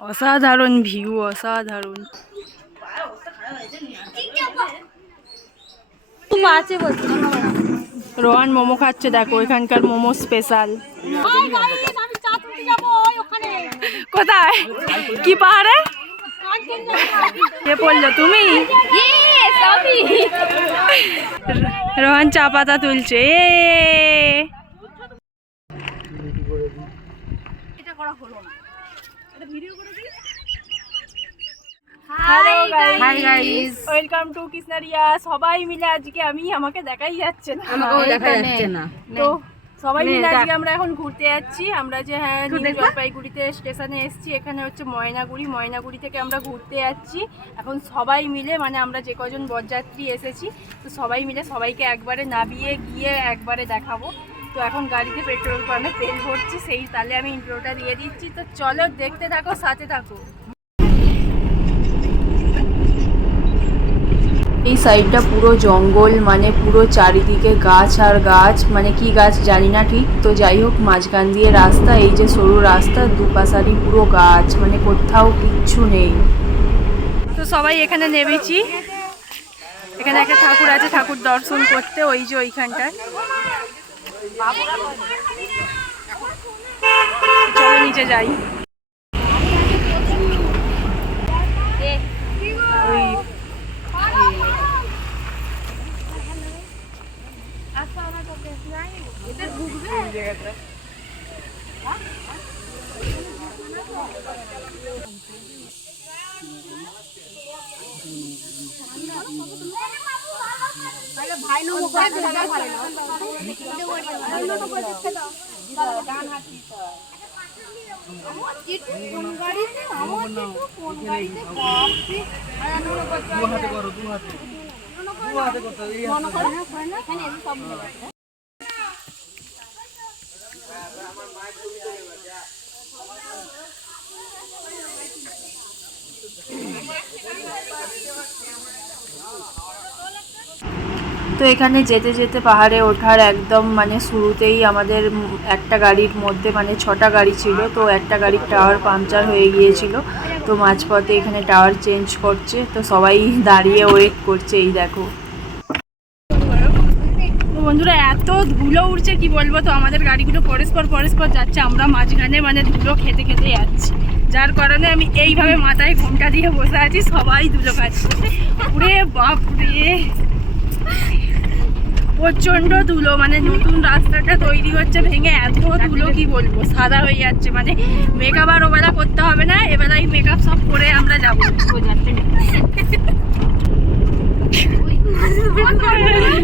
অসাধারণ ভিউ অসাধারণ। রোহান মোমো খাচ্ছে, দেখো, এখানকার মোমো স্পেশাল কোথায়? কি পাহাড়ে? কে পড়ল তুমি? রোহান চা পাতা তুলছে এ। এটা করা হলো না। Hello Hi, guys welcome to কৃষ্ণারিয়া সবাই মিলে আজকে আমি আমাকে দেখাই যাচ্ছে না। আমাকেও দেখা যাচ্ছে না। তো সবাই মিলে আজকে আমরা এখন ঘুরতে যাচ্ছি। আমরা যে হ্যাঁ নিউ জলপাইগুড়িতে স্টেশনে এসেছি। এখানে হচ্ছে ময়নাগুড়ি। ময়নাগুড়ি থেকে আমরা ঘুরতে যাচ্ছি। এখন সবাই মিলে মানে আমরা যে কজন বরযাত্রী এসেছি তো সবাই মিলে সবাইকে একবারে নামিয়ে গিয়ে একবারে দেখাবো। তো এখন গাড়িতে পেট্রোল পাম্পে তেল ভরছি সেই তালে আমি ইন্ট্রোটা দিয়ে দিচ্ছি। তো চলো দেখতে থাকো সাথে থাকো। এই সাইডটা পুরো জঙ্গল মানে পুরো চারিদিকে গাছ আর গাছ মানে কি গাছ জানি না ঠিক। তো যাই হোক, মাঝখান দিয়ে রাস্তা, এই যে সরু রাস্তা দুপাশারি পুরো গাছ মানে কোথাও কিচ্ছু নেই। তো সবাই এখানে নেমেছি। এখানে একটা ঠাকুর আছে, ঠাকুর দর্শন করতে, ওই যে ওইখানটায়। চলো নিচে যাই। ভাই নো ভাই ডান হাতি কোন গাড়িতে আমার কোন গাড়িতে বাপরে আর নো করতে দু হাতে করো দু হাতে দু হাতে করতে এই হাতে না হ্যাঁ, হ্যাঁ, হ্যাঁ, এখানে সব মিলে তো এখানে যেতে যেতে পাহাড়ে ওঠার একদম মানে শুরুতেই আমাদের একটা গাড়ির মধ্যে মানে ছটা গাড়ি ছিল, তো একটা গাড়ির টাওয়ার পাংচার হয়ে গিয়েছিল। তো মাঝপথে এখানে টাওয়ার চেঞ্জ করছে, তো সবাই দাঁড়িয়ে ওয়েট করছে, এই দেখো। বন্ধুরা এত ধুলো উড়ছে কি বলব তো? আমাদের গাড়িগুলো পরস্পর পরস্পর যাচ্ছে আমরা মাঝখানে মানে ধুলো খেতে খেতে যাচ্ছি। যার কারণে আমি এইভাবে মাথায় ঘুমটা দিয়ে বসে আছি সবাই ধুলো খাচ্ছে। বাপরে! প্রচণ্ড ধুলো মানে নতুন রাস্তাটা তৈরি হচ্ছে ভেঙে এত ধুলো কি বলব? সাদা হয়ে যাচ্ছে মানে মেকআপ আর ওবেলা করতে হবে না এবেলায় মেকআপ সব করে আমরা যাব।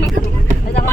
দেখ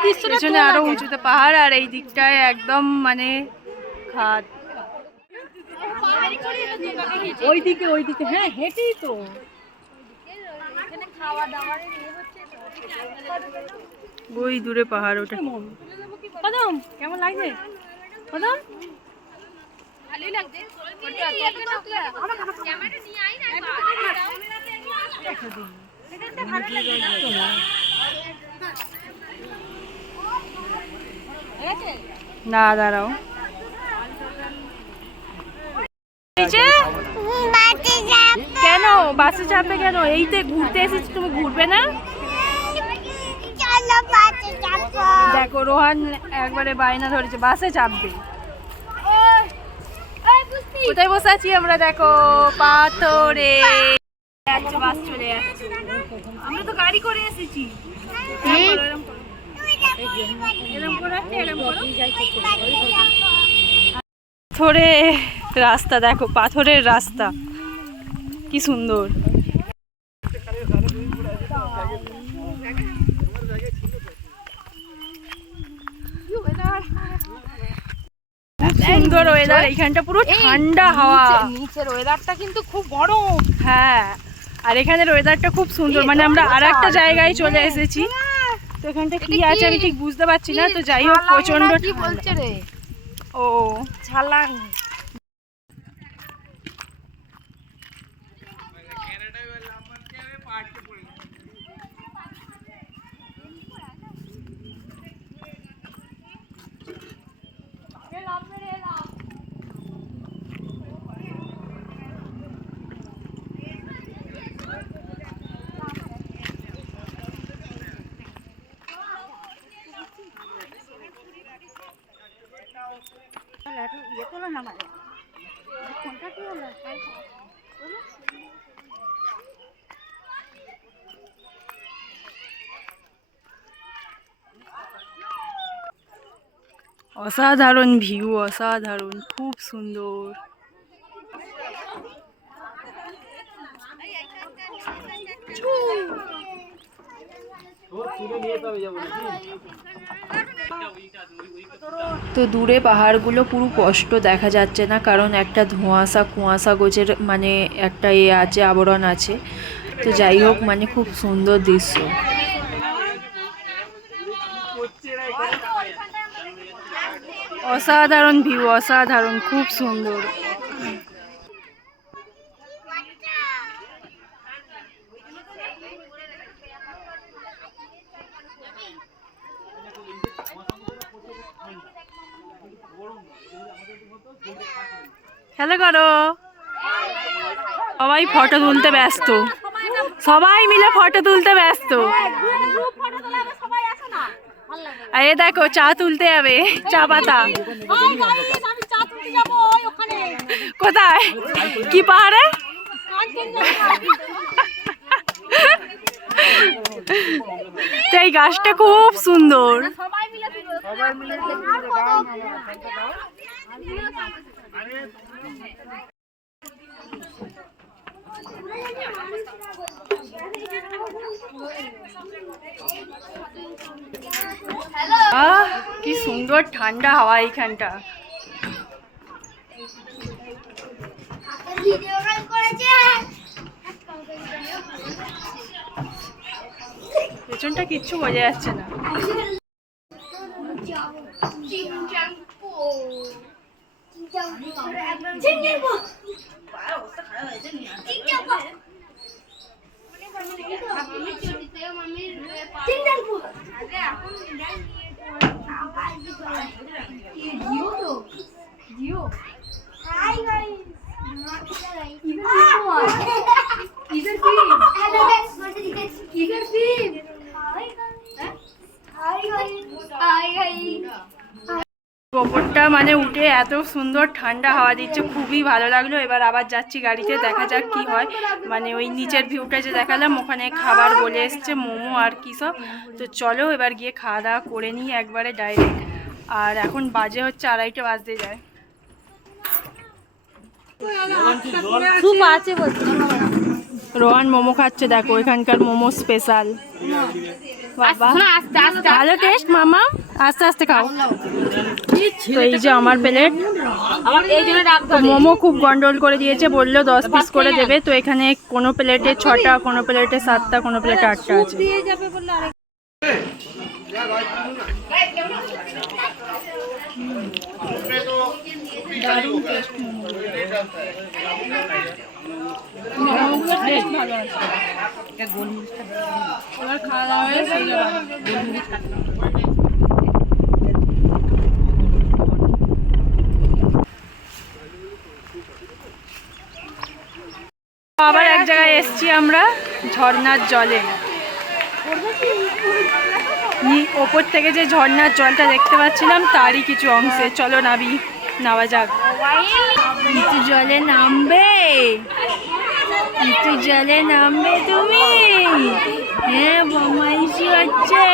পেছনে আরও উঁচুতে পাহাড় আর এই দিকটায় একদম মানে খাদ। ওই দিকে ওই দিকে হ্যাঁ হেঁটেই তো। এখানে খাওয়া দাওয়ারের হচ্ছে ওই দূরে পাহাড় ওটা। কদম কেমন লাগছে? কদম? ভালোই লাগছে ক্যামেরা নিয়ে আই না না দাঁড়াও। নিচে? কেন? বাসে চাপবে কেন? এইতে ঘুরতে এসেছি তুমি ঘুরবে না? দেখো রোহান একবারে বায়না ধরেছে বাসে চাপবে কোথায় বসে আছি আমরা? দেখো পাথরে। বাস চলে যাচ্ছে আমরা তো গাড়ি করে এসেছি। এরম করো, এরম করো। এরম করো, এরম করো। থরে রাস্তা দেখো পাথরের রাস্তা। কি সুন্দর। সুন্দর ওয়েদার এইখানটা পুরো ঠান্ডা হাওয়া। নিচের ওয়েদারটা কিন্তু খুব গরম। হ্যাঁ আর এখানের ওয়েদারটা খুব সুন্দর। মানে আমরা আর একটা জায়গায় চলে এসেছি। তো এখানটা কি আছে আমি ঠিক বুঝতে পারছি না তো যাই হোক প্রচণ্ড কি বলছে রে? ও। ছালাং অসাধারণ ভিউ, অসাধারণ, খুব সুন্দর। তো দূরে পাহাড়গুলো পুরো স্পষ্ট দেখা যাচ্ছে না, কারণ একটা ধোঁয়াশা কুয়াশা গোছের মানে একটা এ আছে, আবরণ আছে। তো যাই হোক মানে খুব সুন্দর দৃশ্য। অসাধারণ ভিউ অসাধারণ, খুব সুন্দর। হ্যালো করো। সবাই ফটো তুলতে ব্যস্ত। সবাই মিলে ফটো তুলতে ব্যস্ত। আর দেখো চা তুলতে যাবে চা পাতা। কোথায়? কি পাহাড়ে? এই গাছটা খুব সুন্দর। আহ কি সুন্দর ঠান্ডা হাওয়া এইখানটা। পেছনটা কিচ্ছু বোঝা যাচ্ছে না। Eager feet. Eager feet. ওপরটা মানে উঠে এত সুন্দর ঠান্ডা হাওয়া দিচ্ছে খুবই ভালো লাগল। এবার আবার যাচ্ছি গাড়িতে দেখা যাক কি হয়। মানে ওই নিচের ভিউটা যে দেখালাম ওখানে খাবার বলে এসছে মোমো আর কি সব। তো চলো এবার গিয়ে খাওয়া দাওয়া করে নিই একবারে ডাইরেক্ট আর এখন বাজে হচ্ছে আড়াইটে বাজতে যায়। রোহান মোমো খাচ্ছে দেখো এখানকার মোমো স্পেশাল ভালো টেস্ট মামা? আস্তে আস্তে খাও। তো এই যে আমার প্লেট। মোমো খুব গন্ডল করে দিয়েছে বলল দশ পিস করে দেবে। তো এখানে কোনো প্লেটে ছটা কোনো প্লেটে সাতটা কোনো প্লেটে আটটা আছে। দিয়ে যাবে বললে আরেক এবার খাওয়া দাওয়া হয়ে চলে যাব। আবার এক জায়গায় এসছি আমরা, ঝর্ণার জলে। ওপর থেকে যে ঝর্ণার জলটা দেখতে পাচ্ছিলাম, তারই কিছু অংশে। চলো নাবি, নাওয়া যাক। একটু জলে নামবে। একটু জলে নামবে তুমি। হ্যাঁ বমাইশি হচ্ছে।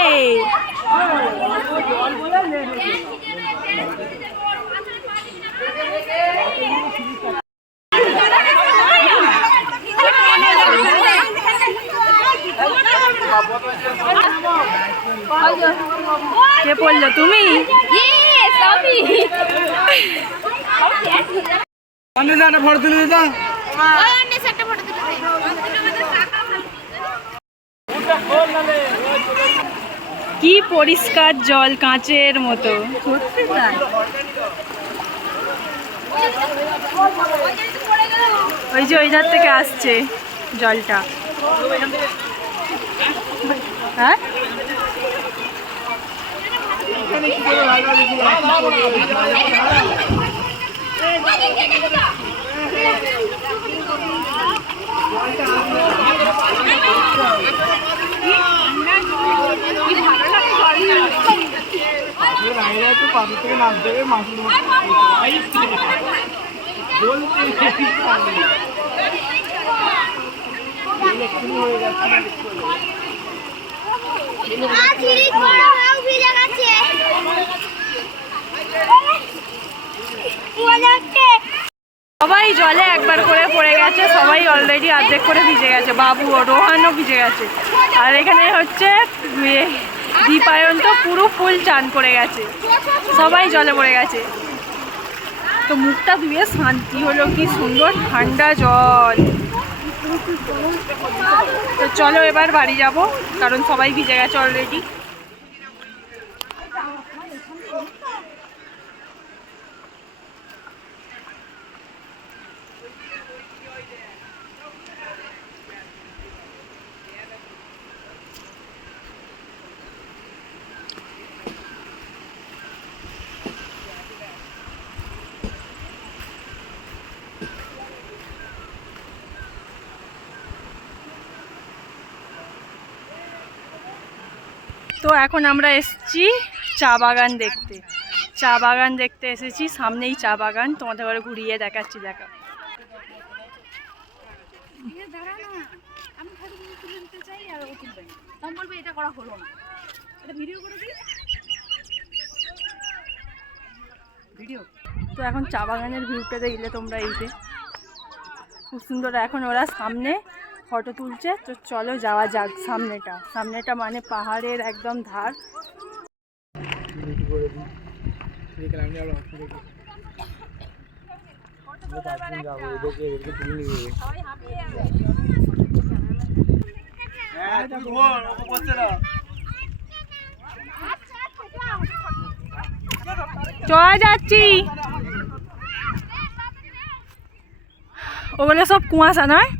কে পড়ল? তুমি? ফটো তুলে দিতাম। কি পরিষ্কার জল কাঁচের মতো। ওই যে ওই ধার থেকে আসছে জলটা। হ্যাঁ একটু পাথর থেকে নামতে হবে মাসুর সবাই জলে একবার করে পড়ে গেছে, সবাই অলরেডি অর্ধেক করে ভিজে গেছে, বাবু, রোহানও ভিজে গেছে। আর এখানে হচ্ছে দীপায়ন তো পুরো ফুল চান করে গেছে, সবাই জলে পড়ে গেছে। তো মুখটা ধুয়ে শান্তি হলো, কি সুন্দর ঠান্ডা জল। তো চলো এবার বাড়ি যাব কারণ সবাই ভিজে গেছে অলরেডি তো এখন আমরা এসেছি চা বাগান দেখতে। চা বাগান দেখতে এসেছি সামনেই চা বাগান। তোমাদের ঘরে ঘুরিয়ে দেখাচ্ছি দেখা। তো এখন চা বাগানের ভিউটা দেখলে তোমরা এই যে। খুব সুন্দর এখন ওরা সামনে ফটো তুলছে। তো চলো যাওয়া যাক সামনেটা। সামনেটা মানে পাহাড়ের একদম ধার। চলে যাচ্ছি। ওগুলো সব কুয়াশা নয়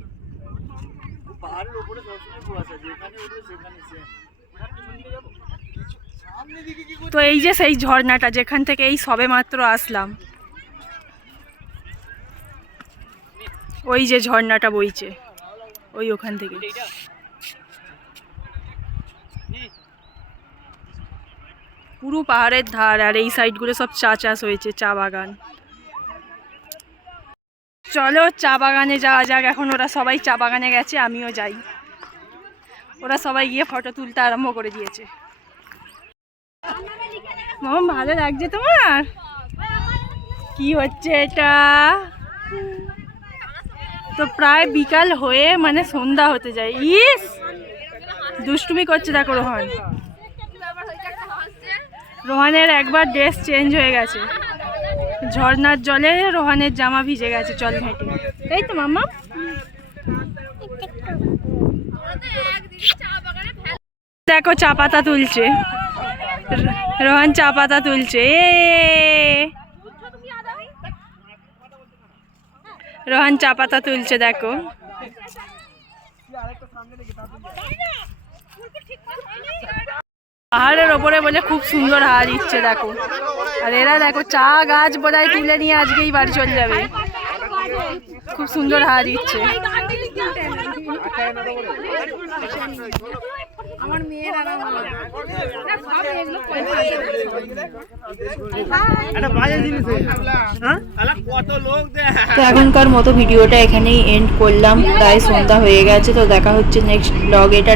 পাহাড়ের উপরে সবসময় কুয়াশা যেখানে উঠবে সেখানে same। সামনের দিকে কি তো এই যে সেই ঝর্ণাটা, যেখান থেকে এই সবে মাত্র আসলাম। ওই যে ঝর্ণাটা বইছে, ওই ওখান থেকে। পুরো পাহাড়ের ধার, আর এই সাইডগুলো সব চা চাষ হয়েছে, চা বাগান। চলো চা বাগানে যাওয়া যাক, এখন ওরা সবাই চা বাগানে গেছে, আমিও যাই। ওরা সবাই গিয়ে ফটো তুলতে আরম্ভ করে দিয়েছে। মামা, ভালো লাগছে তোমার? কি হচ্ছে এটা? তো প্রায় বিকাল হয়ে মানে সন্ধ্যা হতে যায়। ইস! দুষ্টুমি করছে দেখো রোহন। রোহানের একবার ড্রেস চেঞ্জ হয়ে গেছে। ঝর্ণার জলে রোহানের জামা ভিজে গেছে জল ঘেঁটে। তাই তো মামা দেখো চা পাতা তুলছে। রোহান চা পাতা তুলছে। রোহান চা পাতা তুলছে, দেখো। পাহাড়ের ওপরে বলে খুব সুন্দর হাওয়া দিচ্ছে, দেখো। আর এরা, দেখো, চা গাছ বোধহয় তুলে নিয়ে আজকেই বাড়ি চলে যাবে। খুব সুন্দর হাওয়া দিচ্ছে। একটা মেয়ের তো এখনকার মতো ভিডিওটা এখানেই এন্ড করলাম। প্রায় সন্ধ্যা হয়ে গেছে, তো দেখা হচ্ছে নেক্সট ব্লগ এটা